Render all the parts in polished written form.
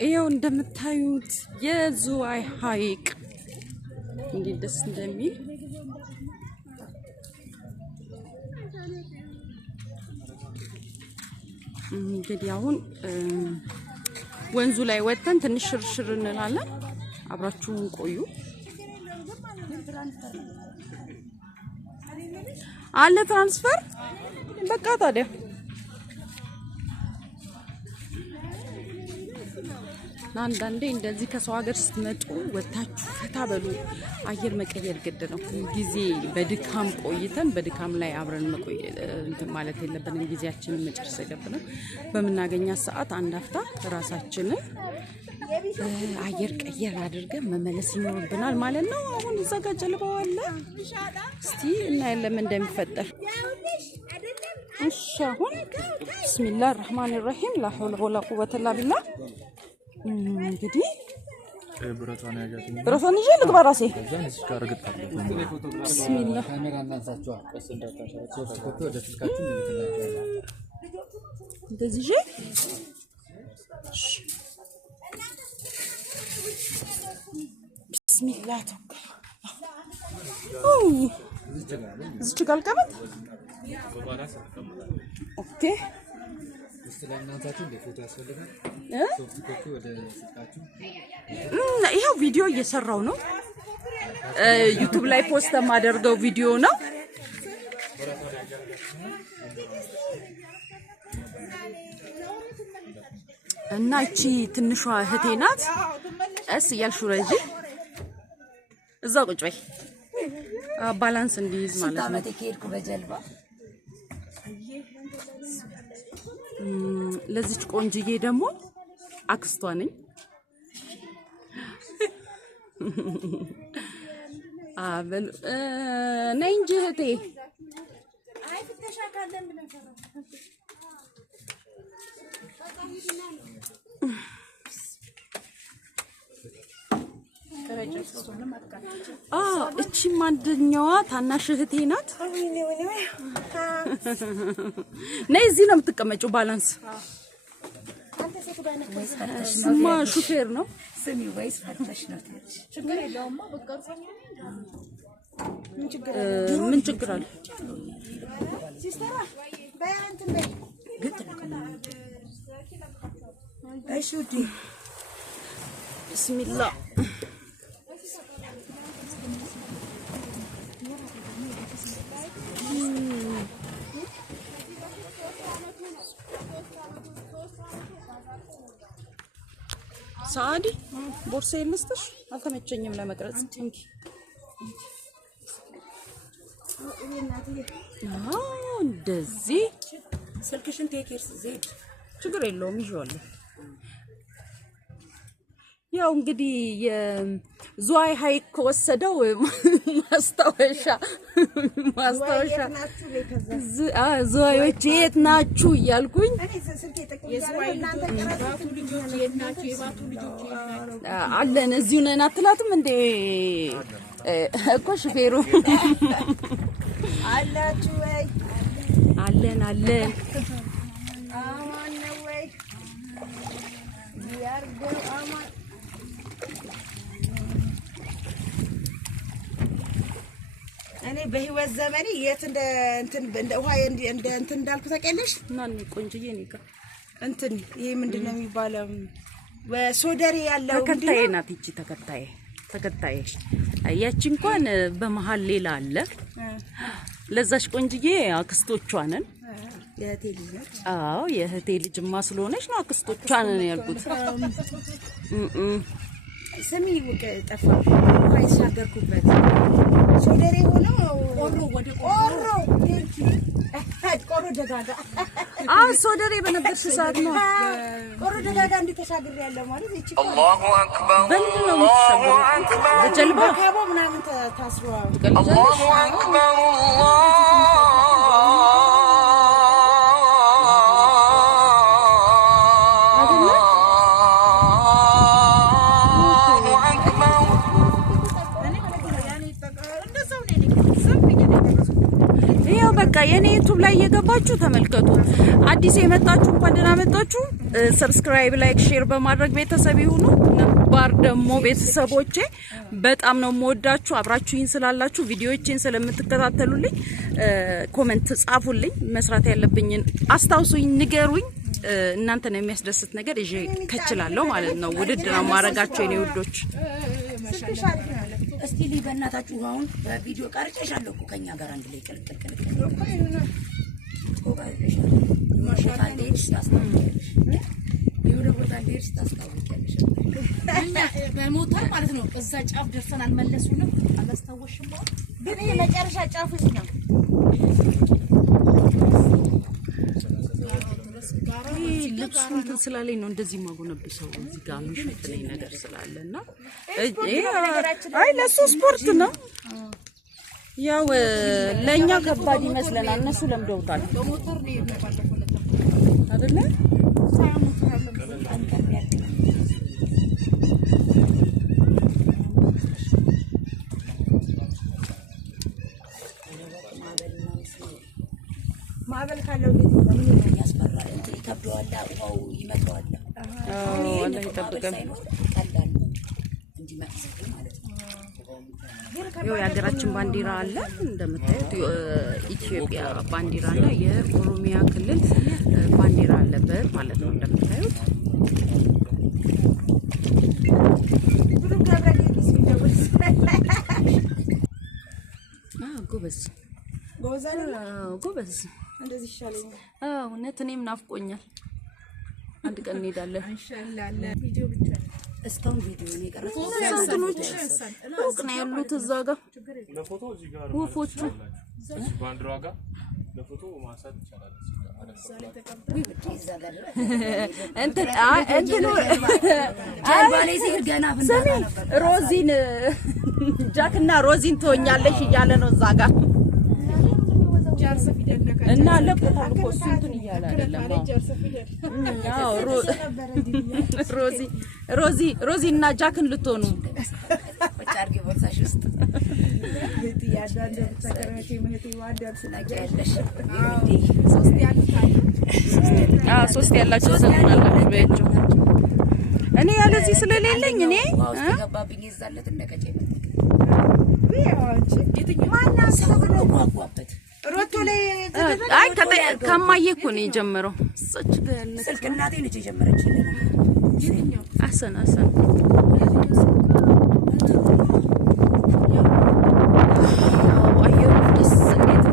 ይሄው እንደምታዩት የዝዋይ ሐይቅ እንዴት ደስ እንደሚል እንግዲህ አሁን ወንዙ ላይ ወጥተን ትንሽ ሽርሽር እንላለን። አብራችሁን ቆዩ። አለ ትራንስፈር በቃ ታዲያ አንዳንዴ እንደዚህ ከሰው ሀገር ስትመጡ ወጣችሁ ፈታ በሉ። አየር መቀየር ግድ ነው። ጊዜ በድካም ቆይተን በድካም ላይ አብረን እንትን ማለት የለብንም። ጊዜያችንን መጨረስ የለብንም። በመናገኛ ሰዓት አንድ አፍታ ራሳችንን አየር ቀየር አድርገን መመለስ ይኖርብናል ማለት ነው። አሁን እዛ ጋር ጀልባው አለ። እስቲ እናያለን እንደሚፈጠር። እሺ አሁን ቢስሚላህ الرحمن الرحيم لا حول ولا قوة الا بالله እንግዲህ ብረቷን ያጋጥኝ ብረቷን ይዤ ልግባ ራሴ እዛንስ ካርግጣለ ቢስሚላህ ካሜራ እናንሳቸው ቀስ እንዳታሻቸው ተቆጥቶ ወደ ስልካችን እንልክላቸዋለን እንደዚህ ቢስሚላህ ተወከል እዚህ ጋር ልቀመጥ ኦኬ ስለናንታችሁ ለፎቶ ያስፈልጋል ሶፍት ኮፒ ወደ ስልካችሁ ይሄው ቪዲዮ እየሰራው ነው ዩቲዩብ ላይ ፖስት ማደርገው ቪዲዮ ነው እና እቺ ትንሿ እህቴ ናት እስ ያልሹረጂ እዛው ቁጭ በይ ባላንስ እንዲይዝ ማለት ነው ታመቴ ከሄድኩ በጀልባ ለዚች ቆንጅዬ ደግሞ አክስቷ ነኝ አበል ነይ እንጂ እህቴ አይ ፍተሻ ካለን ብለን እቺም አንደኛዋ ታናሽ እህቴ ናት ነይ እዚህ ነው የምትቀመጪው ባላንስ ስማ ሹፌር ነው ስሚ ወይስ ፈተሽ ነው ችግር የለውም ምን ችግር አለ ሲስተራ በእንትን በይ ግጥ ነው እሺ ውዴ ቢስሚላህ ሳዲ ቦርሳዬን ልስጥሽ አልተመቸኝም ለመቅረጽ እንኪ እንደዚህ ስልክሽን ቴኬርስ ዜድ ችግር የለውም ይዤዋለሁ ያው እንግዲህ የዝዋይ ሐይቅ ከወሰደው ማስታወሻ ዝዋዮች የት ናችሁ እያልኩኝ አለን እዚሁ ነን አትላትም እንዴ እኮ ሹፌሩ አላችሁ ወይ አለን አማን ነው ወይ ያርገው አማን እኔ በህይወት ዘመኔ የት እንደ ውሃ እንደ እንዳልኩ ታውቂያለሽ ማን ቆንጅዬ ነኝ እንትን ይሄ ምንድነው የሚባለው ወሶደሬ ያለው ተከታዬ ናት እቺ ተከታዬ አያቺ እንኳን በመሃል ሌላ አለ ለዛሽ ቆንጅዬ አክስቶቿ ነን የእህቴ ልጅ ነች አዎ የእህቴ ልጅማ ስለሆነች ነው አክስቶቿ ነን ያልኩት ስሚ ጠፋ አይሻገርኩበት ሶደሬ ሆኖ ቆሮ ደጋጋ ሶደሬ በነበርሽ ሰዓት ነው ቆሮ ደጋጋ እንድተሻገር ያለ ማለት እቺ አላሁ አክበር በምንድን ነው የምትሻገረው በጀልባ ካቦ ምናምን ታስሯ አላሁ አክበር በቃ የኔ ዩቲዩብ ላይ እየገባችሁ ተመልከቱ። አዲስ የመጣችሁ እንኳን ደህና መጣችሁ። ሰብስክራይብ፣ ላይክ፣ ሼር በማድረግ ቤተሰብ ይሁኑ። ነባር ደግሞ ቤተሰቦቼ በጣም ነው የምወዳችሁ። አብራችሁኝ ስላላችሁ ቪዲዮዎችን ስለምትከታተሉልኝ ኮሜንት ጻፉልኝ። መስራት ያለብኝን አስታውሱኝ፣ ንገሩኝ። እናንተን የሚያስደስት ነገር ይዤ ከችላለሁ ማለት ነው። ውድድ ነው ማረጋቸው የኔ ውዶች። እስቲ በእናታችሁ አሁን በቪዲዮ ቀርጬሻለሁ እኮ ከኛ ጋር አንድ ላይ ቅልቅል በሞተር ማለት ነው። እዛ ጫፍ ደርሰን አልመለሱንም። አላስታወሽም ግን ይሄ መጨረሻ ጫፍ ነው። ልብሱ እንትን ስላለኝ ነው እንደዚህ ማጎነብሰው እዚህ ጋር ምሽትለኝ ነገር ስላለና አይ ለሱ ስፖርት ነው። ያው ለኛ ከባድ ይመስለናል፣ እነሱ ለምደውታል አይደለ? ማዕበል ካለው ምን ያስፈራል? እንትን ይከብደዋል፣ ውሃው ይመጣዋል። አላህ ይጠብቀን። ያው የሀገራችን ባንዲራ አለ እንደምታዩት፣ ኢትዮጵያ ባንዲራ እና የኦሮሚያ ክልል ባንዲራ አለበት ማለት ነው እንደምታዩት። ጎበዝ ጎበዝ እንደዚህ ይሻለኛል። እውነት እኔም ናፍቆኛል። አንድ ቀን እንሄዳለን ኢንሻአላህ። ቪዲዮ ብቻ እስካሁን ቪዲዮ ነው የቀረጸው። እንትኖች ሩቅ ነው ያሉት እዛ ጋር ለፎቶ እዚህ ጋር ወፎቹ ባንዲራ ጋር ለፎቶ ማንሳት ይቻላል። እንትን ባሌ ሲል ገና ፍንዳታ ነበር። ሮዚን ጃክና ሮዚን ትሆኛለሽ እያለ ነው እዛ ጋር እና ለቆታል እኮ እሱ እንትን እያለ አይደለም። አዎ ሮዚ እና ጃክን ልትሆኑ በጫርጌ ቦርሳሽ ውስጥ ሶስት ያላችሁ ሰምናላችሁ በእጁ እኔ ያለዚህ ስለሌለኝ እኔ ገባብኝ ይዛለት እንደቀጨ ሮቶ ላይ አይ ከማየ እኮ ነው የጀመረው። ስልክ እናቴ ነች የጀመረችልኝ። አሰን አየሩ ደስ እንዴት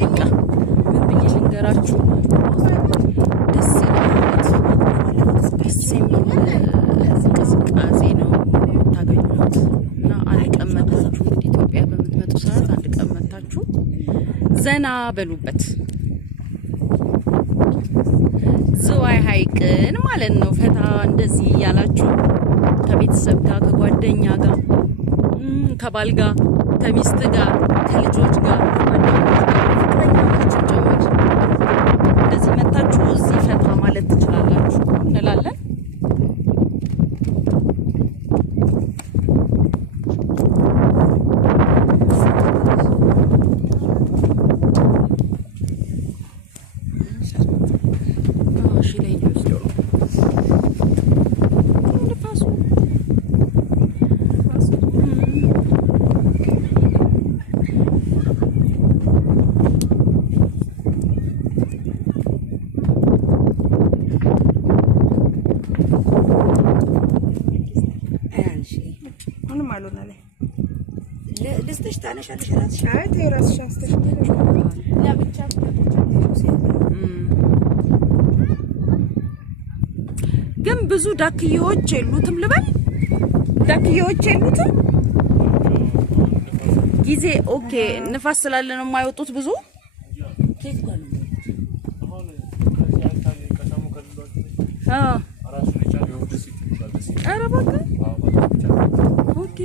በቃ ምን ብዬ ልንገራችሁ፣ ደስ ይላል። ደስ የሚል እንቅስቃሴ ነው የምታገኙት እና አንድ ቀን መታችሁ እንግዲህ ኢትዮጵያ በምትመጡ ሰዓት አንድ ቀን መታችሁ ዘና በሉበት። ዝዋይ ሐይቅን ማለት ነው ፈታ እንደዚህ ያላችሁ ከቤተሰብ ጋር ከጓደኛ ጋር ከባል ጋር ከሚስት ጋር ከልጆች ጋር ፍቅረኛችሁ ጭምር እንደዚህ መታችሁ እዚህ ፈታ ማለት ትችላላችሁ እንላለን። ልስጥሽ ታነሻለሽ ራስሽ። አይ ተይ ራስሽ አስተሽ ለብቻ ግን ብዙ ዳክዬዎች የሉትም ልበል። ዳክዬዎች የሉትም ጊዜ ኦኬ። ንፋስ ስላለ ነው የማይወጡት ብዙ ኬት ጋር ነው ኧረ እባክህ ኦኬ።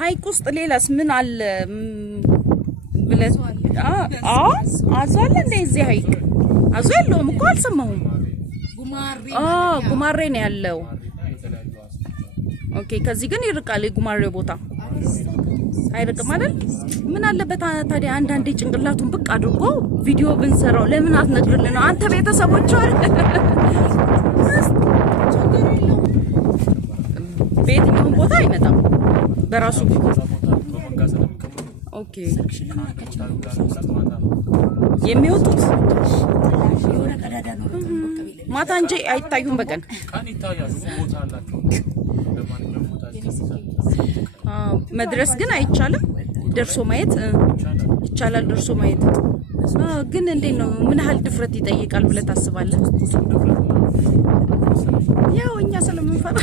ሐይቅ ውስጥ ሌላስ ምን አለ ብለህ አዟል እንደ እዚህ ሀይቅ አዞ የለውም እኮ አልሰማሁም። ጉማሬ ነው ያለው። ኦኬ ከዚህ ግን ይርቃል የጉማሬው ቦታ አይርቅም አይደል? ምን አለበት ታዲያ አንዳንዴ ጭንቅላቱን ብቅ አድርጎ ቪዲዮ ብንሰራው ለምን አትነግርልን ነው አንተ ቤተሰቦች አይደል? በየትኛውም ቦታ አይመጣም በራሱ ኦኬ የሚወጡት ማታ እንጂ አይታዩም በቀን መድረስ ግን አይቻልም ደርሶ ማየት ይቻላል ደርሶ ማየት ግን እንዴት ነው ምን ያህል ድፍረት ይጠይቃል ብለህ ታስባለህ? ያው እኛ ስለምንፈራ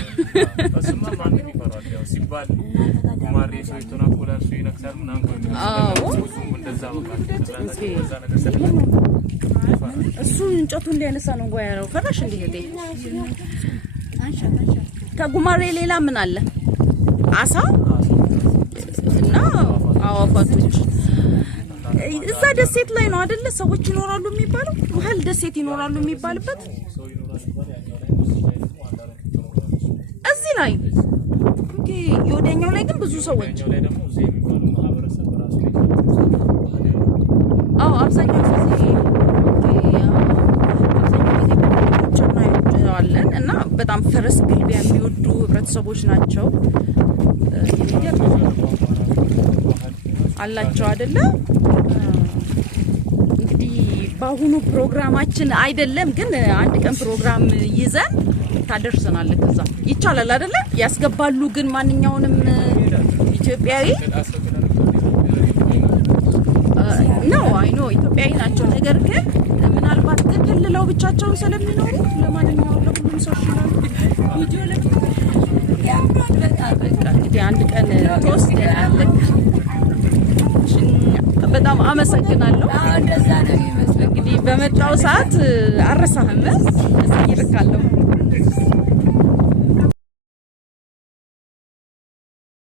በስማ ማን ይፈራል ያው ሲባል ጉማሬ ሰው ይተናኮላል ሰው ይነክሳል ምናምን እንደዛ እሱ እንጨቱ እንዲያነሳ ነው ጎያው ፈራሽ እንዴ ሄዴ ከጉማሬ ሌላ ምን አለ? አሳ እና አዋፋቶች እዛ ደሴት ላይ ነው አይደለ ሰዎች ይኖራሉ የሚባለው መሀል ደሴት ይኖራሉ የሚባልበት እዚህ ላይ ኦኬ ወደኛው ላይ ግን ብዙ ሰዎች አብዛኛው ጊዜ አለን እና በጣም ፈረስ ግልቢያ የሚወዱ ህብረተሰቦች ናቸው አላቸው አይደለ? እንግዲህ በአሁኑ ፕሮግራማችን አይደለም ግን አንድ ቀን ፕሮግራም ይዘን ታደርሰናለህ ከዛ ይቻላል አይደለ? ያስገባሉ ግን ማንኛውንም ኢትዮጵያዊ ነው አይኖ ኢትዮጵያዊ ናቸው ነገር ግን ምናልባት ተከልለው ብቻቸውን ስለሚኖሩ ለማንኛውም ለሁሉም ሰው ይችላል ቪዲዮ ያምራል በቃ እንግዲህ አንድ ቀን ተወስደናል በጣም አመሰግናለሁ እንደዛ ነው የሚመስለው እንግዲህ በመጣው ሰዓት አረሳህም እዚህ